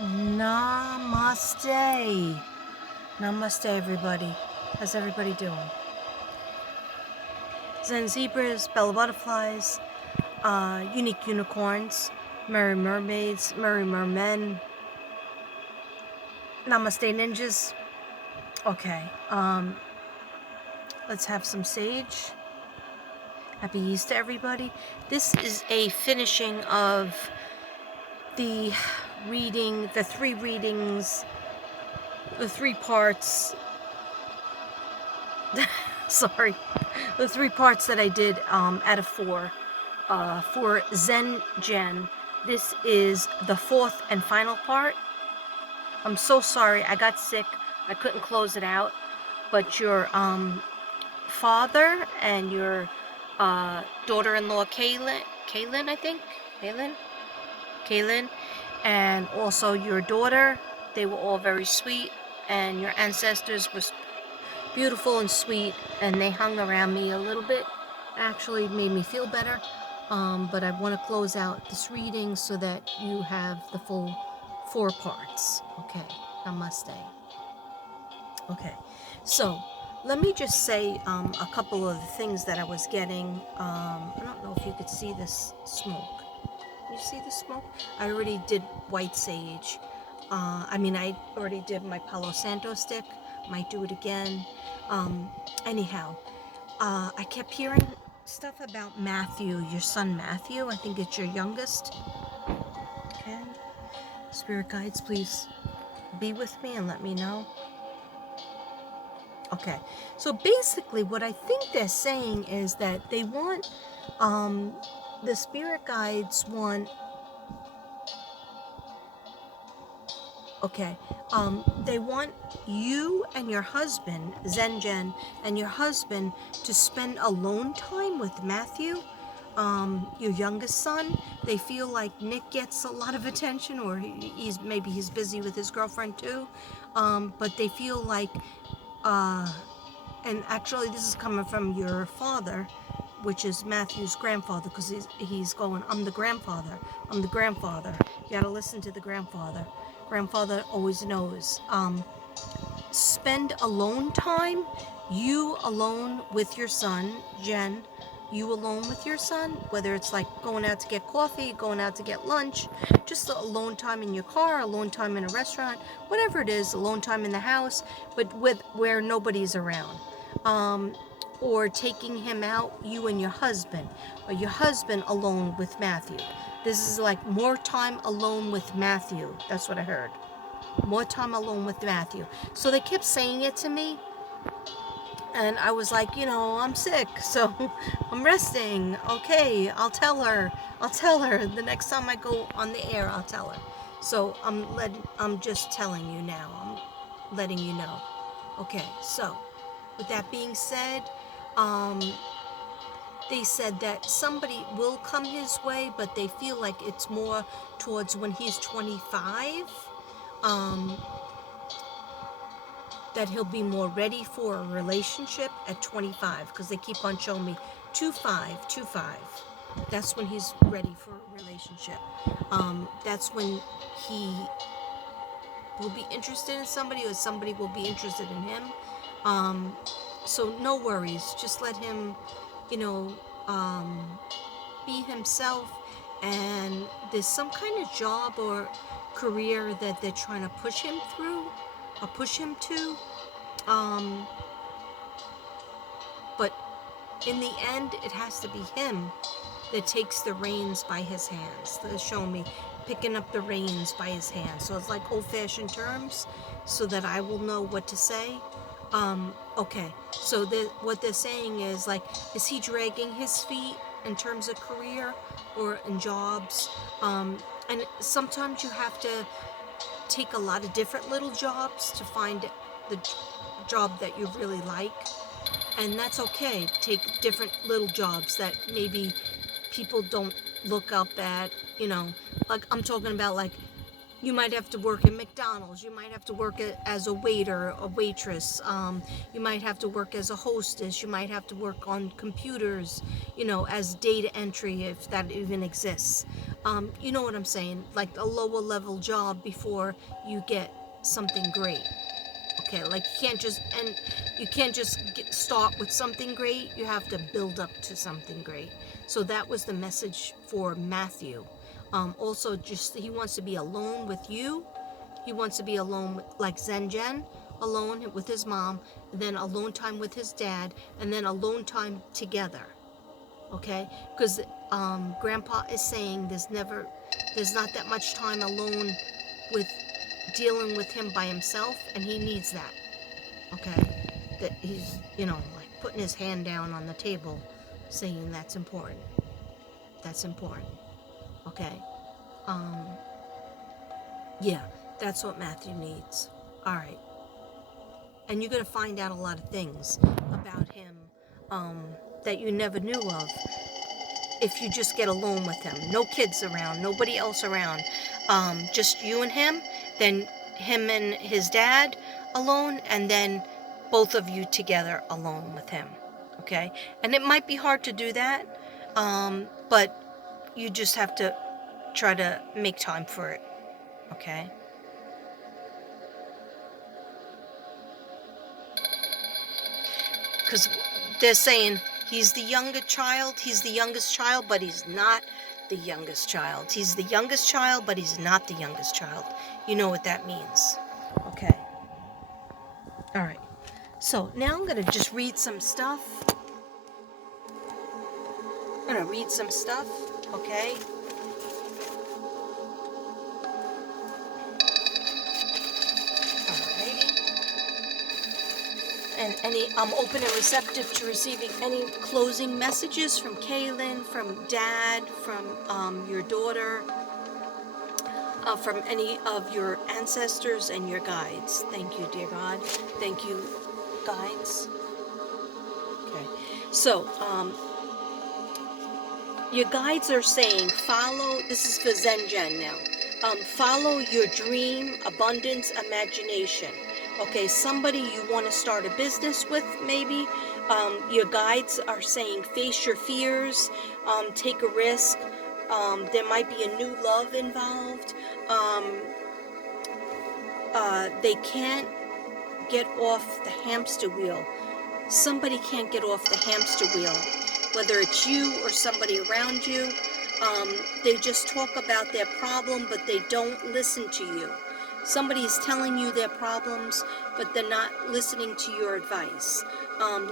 Namaste. Namaste, everybody. How's everybody doing? Zen zebras, bella butterflies, unique unicorns, merry mermaids, merry mermen, namaste ninjas. Okay, let's have some sage. Happy Easter, everybody. This is a finishing of the reading, the three readings, the three parts. Sorry, the three parts that I did out of four for Zen Jen. This is the fourth and final part. I'm so sorry, I got sick. I couldn't close it out. But your father and your daughter-in-law Kaylin, I think, Kaylin, and also your daughter, they were all very sweet, and your ancestors were beautiful and sweet, and they hung around me a little bit. Actually made me feel better. But I want to close out this reading so that you have the full four parts. Okay, namaste. Okay, so let me just say a couple of the things that I was getting. I don't know if you could see this smoke. You see the smoke? I already did white sage. I already did my Palo Santo stick. Might do it again. Anyhow, I kept hearing stuff about Matthew, your son Matthew. I think it's your youngest. Okay. Spirit guides, please be with me and let me know. Okay. So basically, what I think they're saying is that they want, the spirit guides want. Okay. They want you and your husband, Zenjen, and your husband to spend alone time with Matthew, your youngest son. They feel like Nick gets a lot of attention, or maybe he's busy with his girlfriend too. But they feel like, and actually this is coming from your father, which is Matthew's grandfather, because he's going, I'm the grandfather. You gotta listen to the grandfather. Grandfather always knows. Spend alone time, you alone with your son, Jen, you alone with your son, whether it's like going out to get coffee, going out to get lunch, just alone time in your car, alone time in a restaurant, whatever it is, alone time in the house, but where nobody's around. Or taking him out, you and your husband, or your husband alone with Matthew. This is like more time alone with Matthew. That's what I heard. More time alone with Matthew. So they kept saying it to me, and I was like, I'm sick, so I'm resting. Okay, I'll tell her. The next time I go on the air, I'll tell her. So I'm just telling you now. I'm letting you know. Okay, so with that being said, they said that somebody will come his way, but they feel like it's more towards when he's 25. That he'll be more ready for a relationship at 25, because they keep on showing me 25. That's when he's ready for a relationship. That's when he will be interested in somebody, or somebody will be interested in him. So no worries. Just let him, be himself. And there's some kind of job or career that they're trying to push him through, or push him to. But in the end, it has to be him that takes the reins by his hands. They're showing me picking up the reins by his hands. So it's like old-fashioned terms, so that I will know what to say. Okay, so what they're saying is, like, is he dragging his feet in terms of career or in jobs? And sometimes you have to take a lot of different little jobs to find the job that you really like. And that's okay. Take different little jobs that maybe people don't look up at, like I'm talking about, like You might have to work in McDonald's. You might have to work as a waiter, a waitress. You might have to work as a hostess. You might have to work on computers, as data entry, if that even exists. You know what I'm saying? Like a lower level job before you get something great. Okay, like you can't just start with something great. You have to build up to something great. So that was the message for Matthew. Also, just he wants to be alone with you. He wants to be alone with, like Zen Jen, alone with his mom, then alone time with his dad, and then alone time together. Okay, because Grandpa is saying there's not that much time alone with dealing with him by himself, and he needs that. Okay, that he's like putting his hand down on the table, saying that's important. That's important. Okay. Yeah, that's what Matthew needs. All right. And you're going to find out a lot of things about him that you never knew of if you just get alone with him. No kids around, nobody else around. Just you and him, then him and his dad alone, and then both of you together alone with him. Okay? And it might be hard to do that, but you just have to try to make time for it. Okay? Because they're saying he's the youngest child, but he's not the youngest child. He's the youngest child, but he's not the youngest child. You know what that means. Okay. All right. So now I'm going to just read some stuff. Okay? And I'm open and receptive to receiving any closing messages from Kaylin, from Dad, from your daughter, from any of your ancestors and your guides. Thank you, dear God. Thank you, guides. Okay. So, your guides are saying, follow, this is for Zen Jen now, follow your dream, abundance, imagination. Okay, somebody you want to start a business with, maybe. Your guides are saying, face your fears, take a risk. There might be a new love involved. They can't get off the hamster wheel. Somebody can't get off the hamster wheel, whether it's you or somebody around you. They just talk about their problem, but they don't listen to you. Somebody is telling you their problems, but they're not listening to your advice.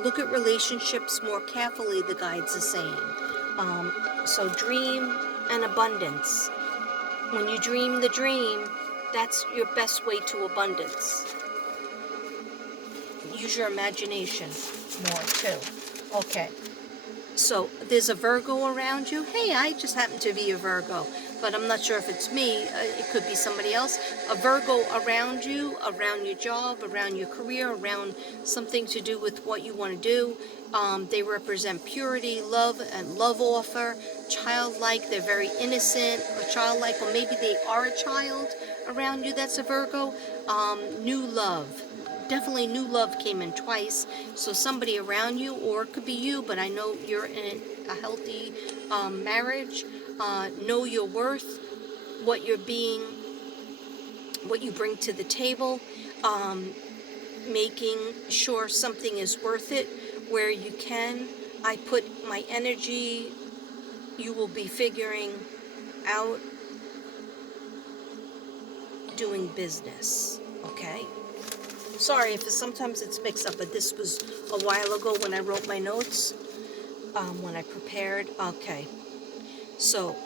Look at relationships more carefully, the guides are saying. So dream and abundance. When you dream the dream, that's your best way to abundance. Use your imagination more too. Okay. So there's a Virgo around you. Hey, I just happen to be a Virgo, but I'm not sure if it's me. It could be somebody else. A Virgo around you, around your job, around your career, around something to do with what you want to do. They represent purity, love, and love offer. Childlike, they're very innocent or childlike, or maybe they are a child around you that's a Virgo. New love. Definitely new love came in twice, so somebody around you, or it could be you, but I know you're in a healthy marriage. Know your worth, what you bring to the table, making sure something is worth it where you can. I put my energy, you will be figuring out doing business, okay? Sorry if sometimes it's mixed up, but this was a while ago when I wrote my notes, when I prepared. Okay, so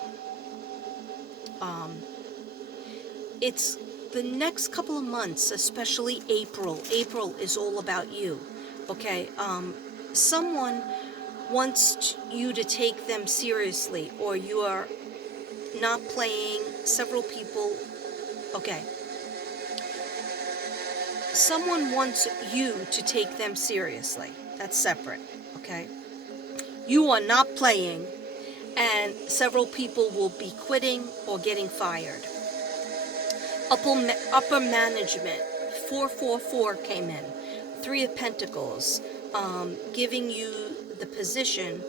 it's the next couple of months, especially April. April is all about you, okay? Someone wants you to take them seriously, or you are not playing. Several people, okay. Someone wants you to take them seriously. That's separate, okay? You are not playing, and several people will be quitting or getting fired. upper management. 444 came in. 3 of Pentacles, giving you the position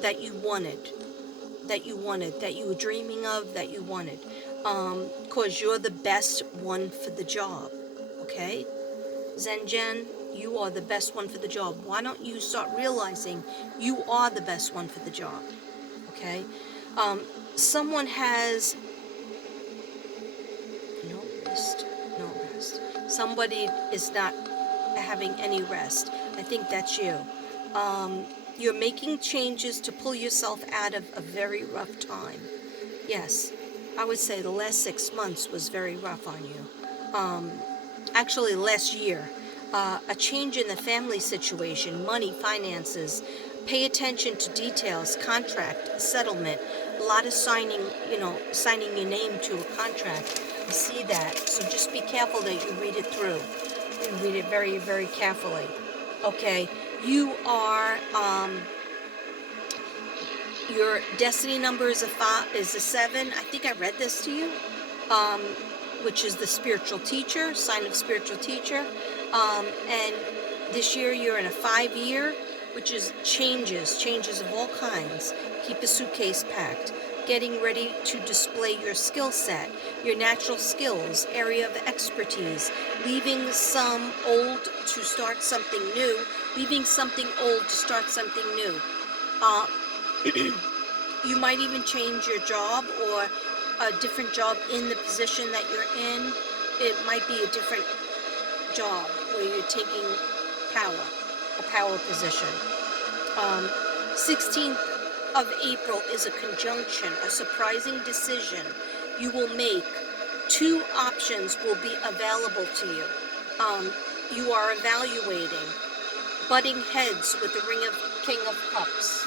that you wanted, that you were dreaming of, that you wanted. Because you're the best one for the job, okay? Zen Jen, you are the best one for the job. Why don't you start realizing you are the best one for the job, okay? Someone has no rest, no rest. Somebody is not having any rest. I think that's you. You're making changes to pull yourself out of a very rough time. Yes, I would say the last 6 months was very rough on you. Actually, last year. A change in the family situation, money, finances. Pay attention to details, contract, settlement. A lot of signing your name to a contract. I see that. So just be careful that you read it through. You read it very, very carefully. Okay, you are, your destiny number is a 7. I think I read this to you, which is the spiritual teacher, sign of spiritual teacher. And this year you're in a 5-year, which is changes of all kinds. Keep a suitcase packed. Getting ready to display your skill set, your natural skills, area of expertise, leaving some old to start something new, leaving something old to start something new. You might even change your job or a different job in the position that you're in. It might be a different job where you're taking power, a power position. 16th of April is a conjunction, a surprising decision you will make. 2 options will be available to you. You are evaluating butting heads with the King of Cups.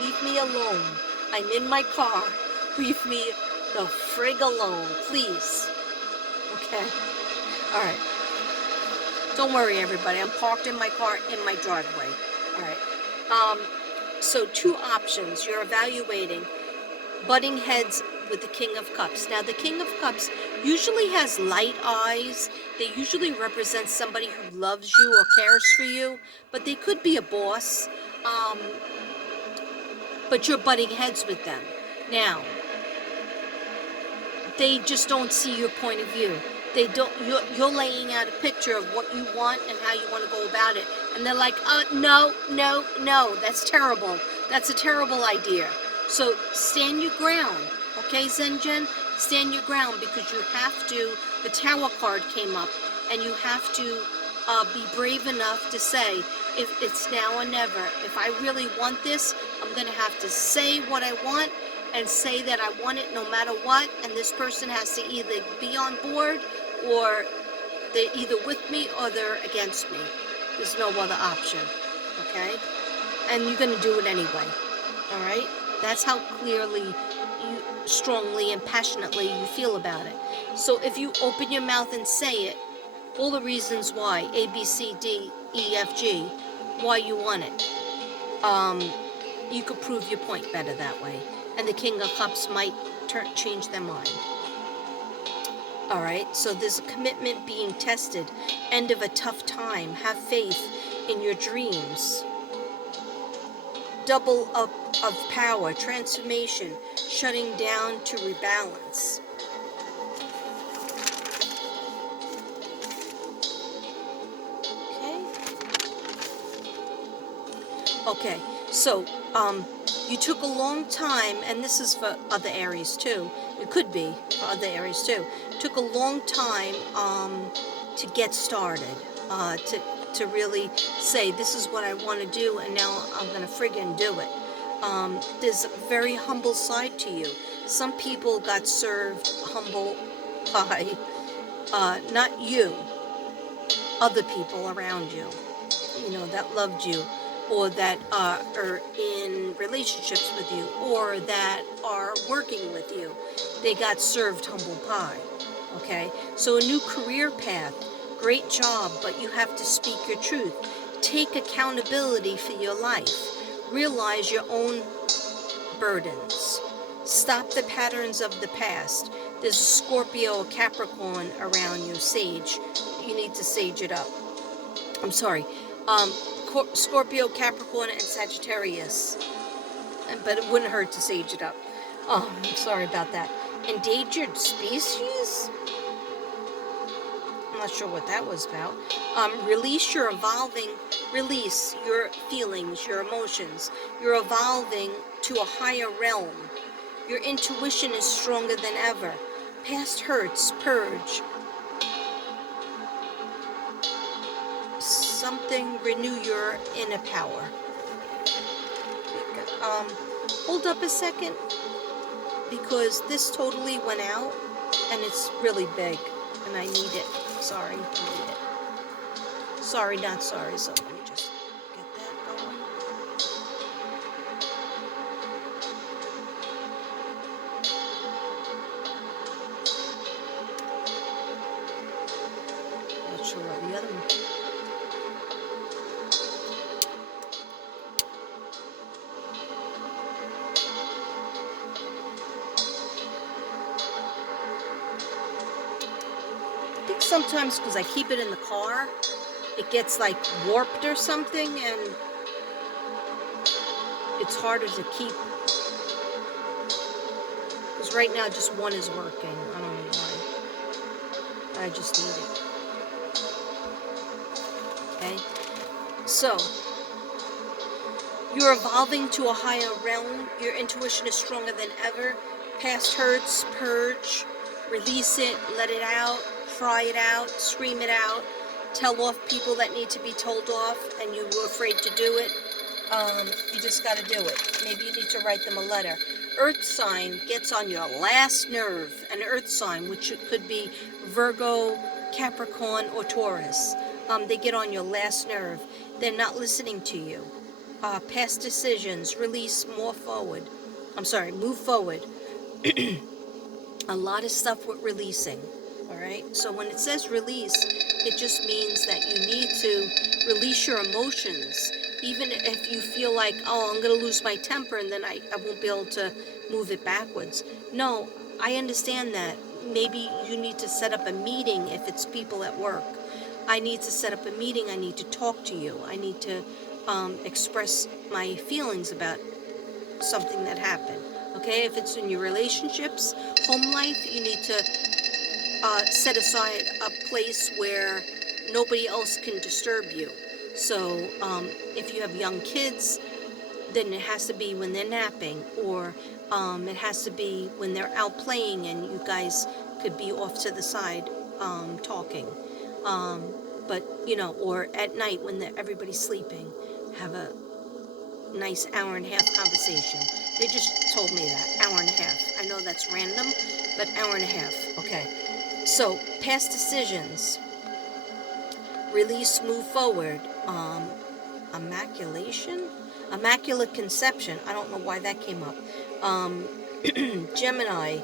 Leave me alone. I'm in my car. Leave me the frig alone, please. Okay? All right. Don't worry, everybody. I'm parked in my car in my driveway. All right. So 2 options. You're evaluating butting heads with the King of Cups. Now, the King of Cups usually has light eyes. They usually represent somebody who loves you or cares for you, but they could be a boss. But you're butting heads with them. Now, they just don't see your point of view. They don't. You're laying out a picture of what you want and how you want to go about it, and they're like, no, that's terrible. That's a terrible idea. So stand your ground, okay, Zen Jen? Stand your ground, because you have to. The Tower card came up, and you have to be brave enough to say, if it's now or never. If I really want this, I'm going to have to say what I want and say that I want it no matter what, and this person has to either be on board or they're either with me or they're against me. There's no other option, okay? And you're going to do it anyway, all right? That's how clearly, strongly and passionately you feel about it. So if you open your mouth and say it, all the reasons why, A, B, C, D, E, F, G, why you want it, you could prove your point better that way. And the King of Cups might change their mind. All right, so there's a commitment being tested, end of a tough time, have faith in your dreams. Double up of power, transformation, shutting down to rebalance. Okay, so you took a long time, and this is for other Aries too. It could be for other Aries too. Took a long time to get started, to really say, this is what I want to do, and now I'm going to friggin' do it. There's a very humble side to you. Some people got served humble pie, not you, other people around you, that loved you, or that are in relationships with you, or that are working with you. They got served humble pie, okay? So a new career path, great job, but you have to speak your truth. Take accountability for your life. Realize your own burdens. Stop the patterns of the past. There's a Scorpio, a Capricorn around you, sage. You need to sage it up. I'm sorry. Scorpio, Capricorn, and Sagittarius. But it wouldn't hurt to sage it up. I'm sorry about that. Endangered species? I'm not sure what that was about. Release your feelings, your emotions. You're evolving to a higher realm. Your intuition is stronger than ever. Past hurts, purge. Something, renew your inner power. Hold up a second, because this totally went out, and it's really big, and I need it. Sorry, I need it. Sorry, not sorry, so let me just get that going. Not sure what the other one. I think sometimes because I keep it in the car, it gets like warped or something, and it's harder to keep. Because right now just one is working. I don't know why. I just need it. Okay? So, you're evolving to a higher realm. Your intuition is stronger than ever. Past hurts, purge, release it, let it out, cry it out, scream it out, tell off people that need to be told off and you were afraid to do it. You just got to do it. Maybe you need to write them a letter. Earth sign gets on your last nerve. An earth sign, which could be Virgo, Capricorn, or Taurus. They get on your last nerve. They're not listening to you. Past decisions, release, move forward. A lot of stuff with releasing. All right. So when it says release, it just means that you need to release your emotions. Even if you feel like, oh, I'm going to lose my temper and then I won't be able to move it backwards. No, I understand that. Maybe you need to set up a meeting if it's people at work. I need to set up a meeting. I need to talk to you. I need to express my feelings about something that happened. Okay, if it's in your relationships, home life, you need to set aside a place where nobody else can disturb you. So if you have young kids, then it has to be when they're napping, or it has to be when they're out playing and you guys could be off to the side talking. But, you know, or at night when everybody's sleeping, have a nice hour and a half conversation. They just told me that, hour and a half. I know that's random, but hour and a half, okay. So, past decisions, release, move forward, immaculate conception, I don't know why that came up. Gemini,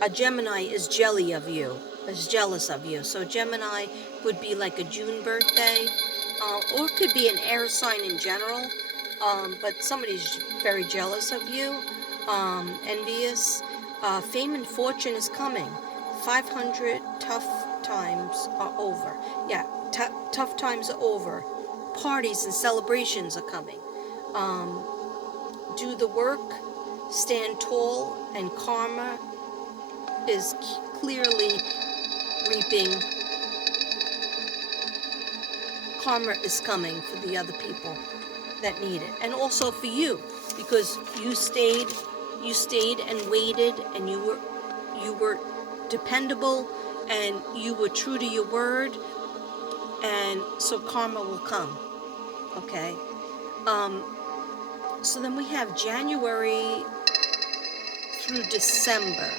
a Gemini is jealous of you. So Gemini would be like a June birthday, or it could be an air sign in general, but somebody's very jealous of you, envious. Fame and fortune is coming. 500 tough times are over. Yeah, tough times are over. Parties and celebrations are coming. Do the work, stand tall, and karma is clearly reaping. Karma is coming for the other people that need it, and also for you, because you stayed and waited, and you were dependable, and you were true to your word, and so karma will come. Okay. So then we have January through December.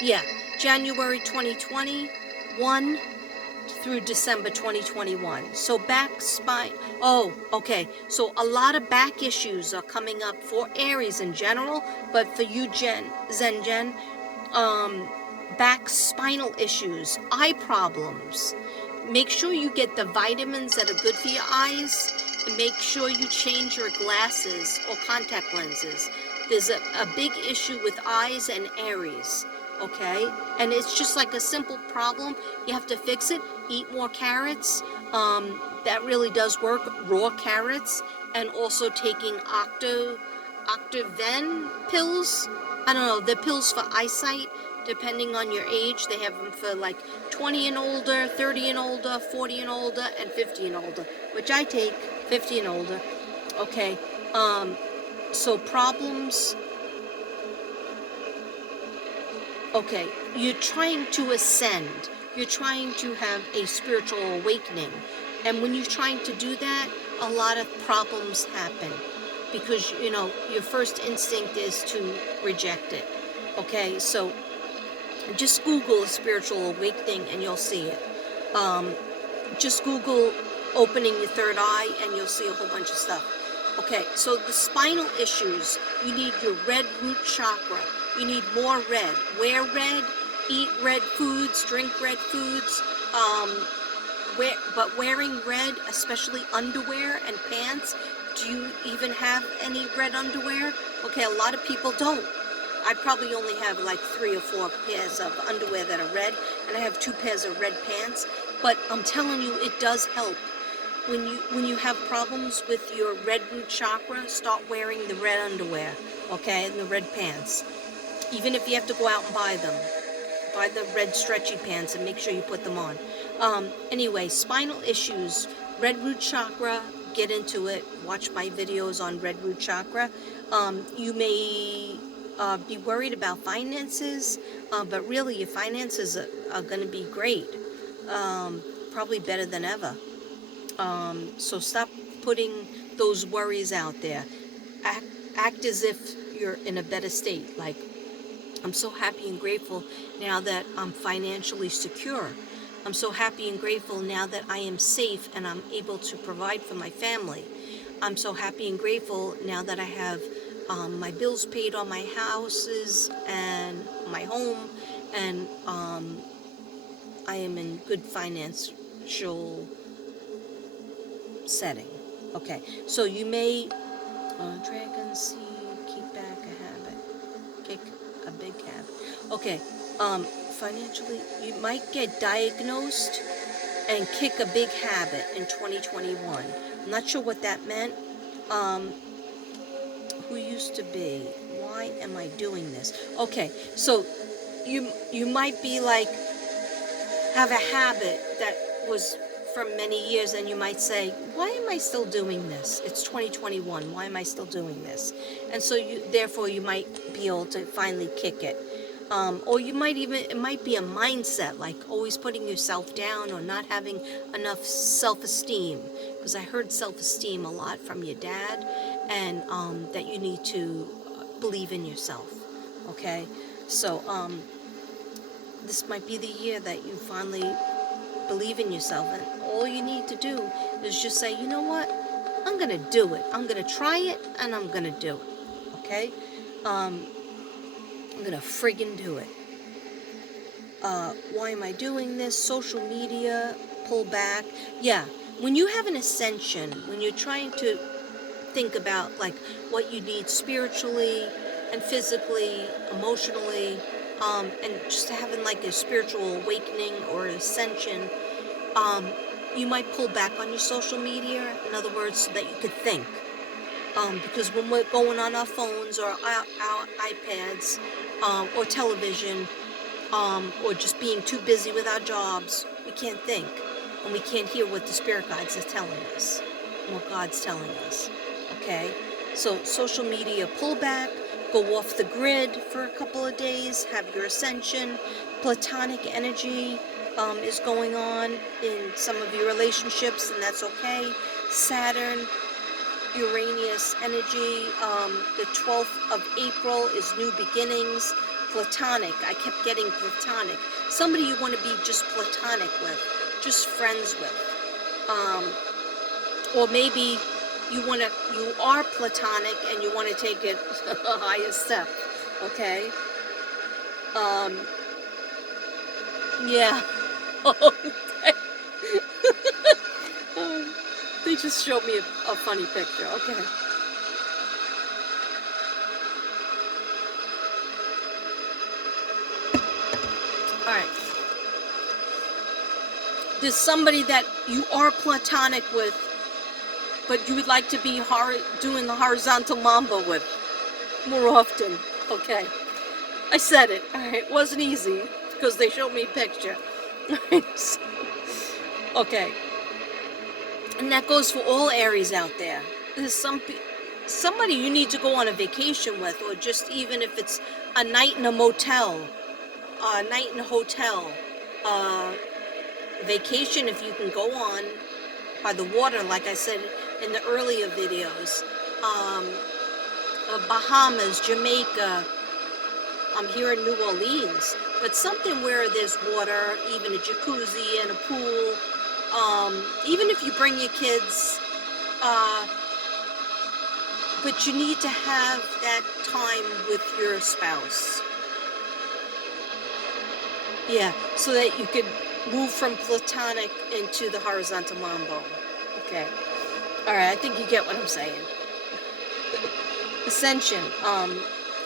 Yeah, January 2021 through December 2021. So back spine. Oh, okay. So a lot of back issues are coming up for Aries in general, but for you, Jen, back spinal issues, eye problems. Make sure you get the vitamins that are good for your eyes. make sure you change your glasses or contact lenses. There's a big issue with eyes and Aries, okay? And it's just like a simple problem. You have to fix it. Eat more carrots. That really does work. Raw carrots, and also taking Octaven pills. I don't know. They're pills for eyesight. Depending on your age, they have them for like 20 and older, 30 and older, 40 and older, and 50 and older, which I take 50 and older. Okay. So problems. Okay, you're trying to ascend. You're trying to have a spiritual awakening. And when you're trying to do that, a lot of problems happen because, you know, your first instinct is to reject it. Okay, so just Google spiritual awakening and you'll see it. Just Google opening your third eye and you'll see a whole bunch of stuff. Okay, so the spinal issues, you need your red root chakra. You need more red. Wear red, eat red foods, drink red foods. But wearing red, especially underwear and pants, do you even have any red underwear? Okay, a lot of people don't. I probably only have like 3 or 4 pairs of underwear that are red, and I have 2 pairs of red pants. But I'm telling you, it does help. When you have problems with your red root chakra, start wearing the red underwear, okay, and the red pants. Even if you have to go out and buy them. Buy the red stretchy pants and make sure you put them on. Anyway, spinal issues, red root chakra, get into it. Watch my videos on red root chakra. You may be worried about finances, but really your finances are going to be great. Probably better than ever. So stop putting those worries out there. Act as if you're in a better state. Like, I'm so happy and grateful now that I'm financially secure. I'm so happy and grateful now that I am safe and I'm able to provide for my family. I'm so happy and grateful now that I have my bills paid on my houses and my home, and I am in good financial setting. Okay, so you may dragon seed, keep back a habit, kick a big habit. Okay, financially, you might get diagnosed and kick a big habit in 2021. I'm not sure what that meant. Who used to be? Why am I doing this? Okay, so you might be like, have a habit that was from many years, and you might say, why am I still doing this? It's 2021. Why am I still doing this? And so therefore you might be able to finally kick it. Or you might even, it might be a mindset, like always putting yourself down or not having enough self-esteem. Because I heard self-esteem a lot from your dad, and that you need to believe in yourself. Okay? So, this might be the year that you finally believe in yourself, and all you need to do is just say, you know what, I'm gonna do it. I'm gonna try it, and I'm gonna do it. Okay? I'm gonna friggin' do it. Why am I doing this? Social media, pull back. Yeah, when you have an ascension, when you're trying to think about like what you need spiritually and physically, emotionally, and just having like a spiritual awakening or ascension, you might pull back on your social media, in other words, so that you could think. Because when we're going on our phones or our iPads, or television, or just being too busy with our jobs, we can't think, and we can't hear what the spirit guides are telling us, and what God's telling us. Okay, so social media pullback, go off the grid for a couple of days, have your ascension. Platonic energy is going on in some of your relationships, and that's okay. Saturn, Uranus energy, the 12th of April is new beginnings. Platonic, I kept getting platonic. Somebody you want to be just platonic with, just friends with. Or maybe you are platonic and you want to take it a higher step, okay? Yeah. Okay. They just showed me a funny picture. Okay. All right. There's somebody that you are platonic with, but you would like to be doing the horizontal mambo with more often. Okay. I said it. All right. It wasn't easy because they showed me a picture. Okay. And that goes for all Aries out there. There's somebody you need to go on a vacation with, or just even if it's a night in a motel, a night in a hotel, vacation if you can go on by the water, like I said in the earlier videos. Bahamas, Jamaica. I'm here in New Orleans, but something where there's water, even a jacuzzi and a pool. Even if you bring your kids, but you need to have that time with your spouse. Yeah, so that you could move from platonic into the horizontal mambo. Okay. All right, I think you get what I'm saying. Ascension.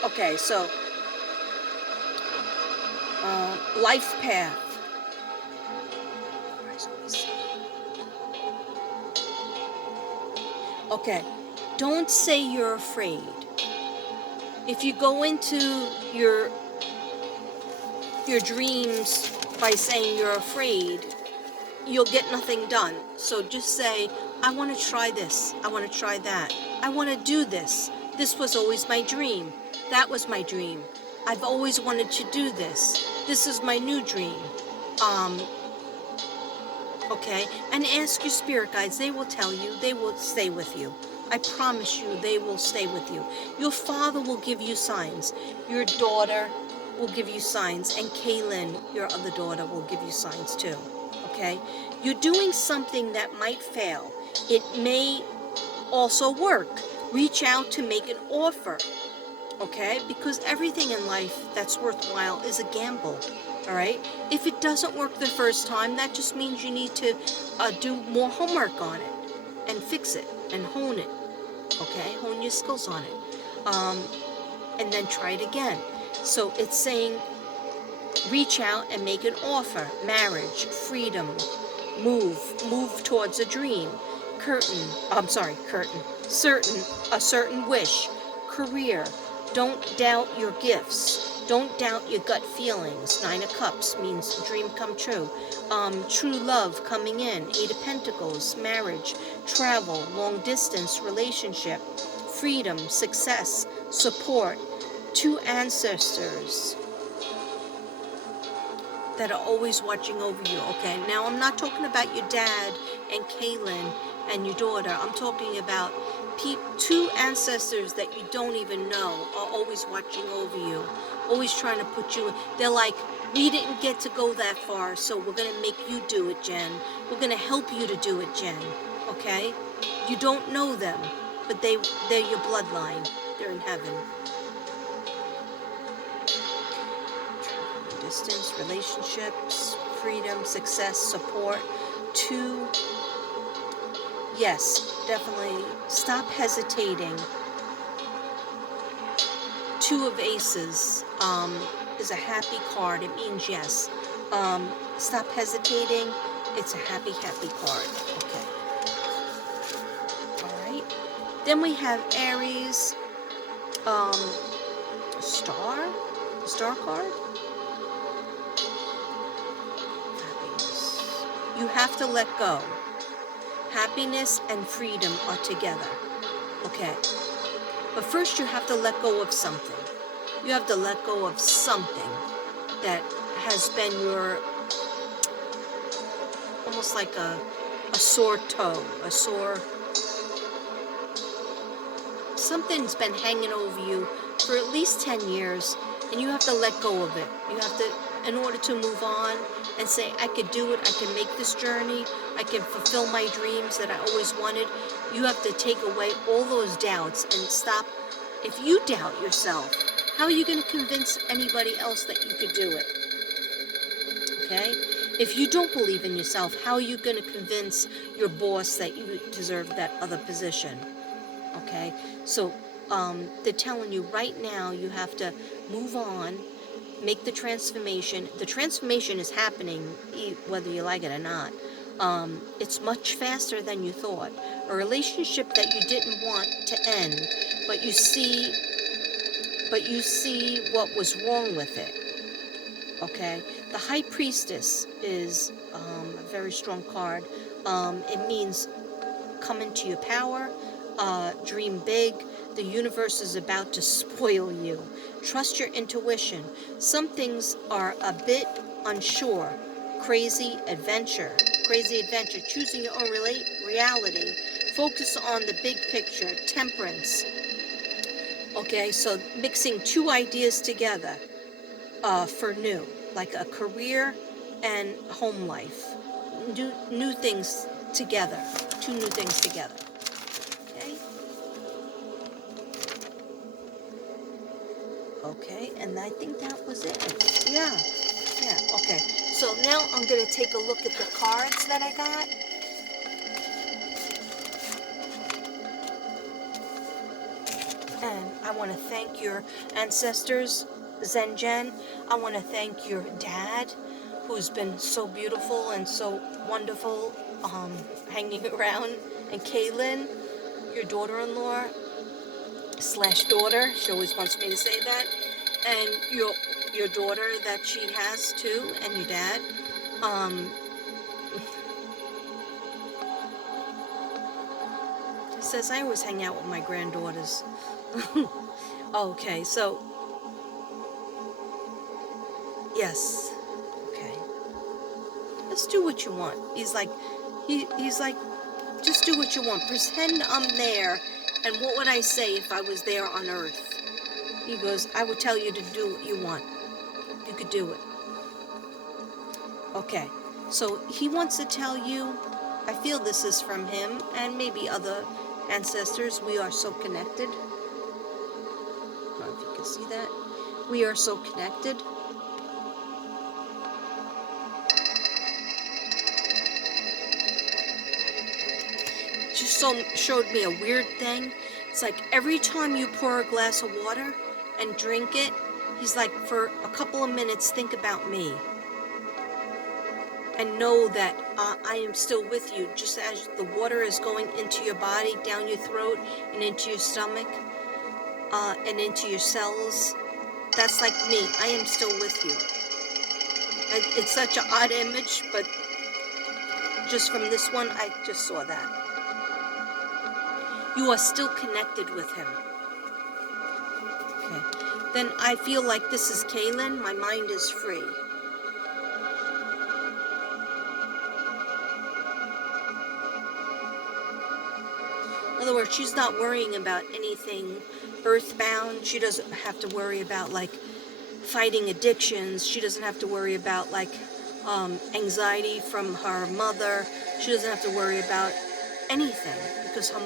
Okay, so life path. Okay, don't say you're afraid. If you go into your dreams by saying you're afraid, you'll get nothing done. So just say, I want to try this. I want to try that. I want to do this. This was always my dream. That was my dream. I've always wanted to do this. This is my new dream. Okay, and ask your spirit guides. They will tell you. They will stay with you. I promise you, they will stay with you. Your father will give you signs. Your daughter will give you signs. And Kaylin, your other daughter, will give you signs too. Okay? You're doing something that might fail. It may also work. Reach out to make an offer. Okay? Because everything in life that's worthwhile is a gamble. All right? If it doesn't work the first time, that just means you need to do more homework on it and fix it and hone it. Okay? Hone your skills on it. And then try it again. So it's saying reach out and make an offer. Marriage, freedom, move towards a dream. A certain wish. Career. Don't doubt your gifts. Don't doubt your gut feelings. 9 of Cups means dream come true. True love coming in. 8 of Pentacles, marriage, travel, long distance relationship, freedom, success, support. 2 ancestors that are always watching over you. Okay, now I'm not talking about your dad and Kaylin and your daughter. I'm talking about 2 ancestors that you don't even know are always watching over you, always trying to put you in. They're like, we didn't get to go that far, so we're going to make you do it, Jen. We're going to help you to do it, Jen. Okay? You don't know them, but they're your bloodline. They're in heaven. Distance, relationships, freedom, success, support. 2, yes, definitely stop hesitating. 2 of Aces is a happy card. It means yes. Stop hesitating. It's a happy card. Okay. All right. Then we have Aries, star card. You have to let go. Happiness and freedom are together. Okay. But first you have to let go of something. You have to let go of something that has been your, almost like a sore toe, something's been hanging over you for at least 10 years, and you have to let go of it. You have to, in order to move on and say, I could do it, I can make this journey, I can fulfill my dreams that I always wanted. You have to take away all those doubts and stop. If you doubt yourself, how are you going to convince anybody else that you could do it? Okay? If you don't believe in yourself, how are you going to convince your boss that you deserve that other position? Okay, so they're telling you right now you have to move on, make the transformation. The transformation is happening whether you like it or not. It's much faster than you thought. A relationship that you didn't want to end, but you see what was wrong with it. Okay, the High Priestess is a very strong card. It means come into your power, dream big. The universe is about to spoil you. Trust your intuition. Some things are a bit unsure. Crazy adventure. Crazy adventure. Choosing your own reality. Focus on the big picture. Temperance. Okay, so mixing two ideas together for new, like a career and home life. New things together. Two new things together. Okay. Okay, and I think that was it. Yeah. Yeah, okay. So now I'm going to take a look at the cards that I got. And I want to thank your ancestors, Zen Jen. I want to thank your dad, who's been so beautiful and so wonderful hanging around. And Kaylin, your daughter-in-law / daughter. She always wants me to say that. And your daughter that she has too, and your dad. Says I always hang out with my granddaughters. Okay, so yes. Okay. Let's do what you want. He's like, just do what you want. Pretend I'm there. And what would I say if I was there on Earth? He goes, I would tell you to do what you want. You could do it. Okay. So he wants to tell you, I feel this is from him and maybe other ancestors. We are so connected. I don't know if you can see that. We are so connected. Just showed me a weird thing. It's like every time you pour a glass of water and drink it, he's like, for a couple of minutes, think about me. And know that I am still with you, just as the water is going into your body, down your throat, and into your stomach, and into your cells. That's like me. I am still with you. It's such an odd image, but just from this one, I just saw that. You are still connected with him. Okay. Then I feel like this is Kaylin. My mind is free. In other words, she's not worrying about anything earthbound. She doesn't have to worry about like fighting addictions. She doesn't have to worry about like anxiety from her mother. She doesn't have to worry about anything because her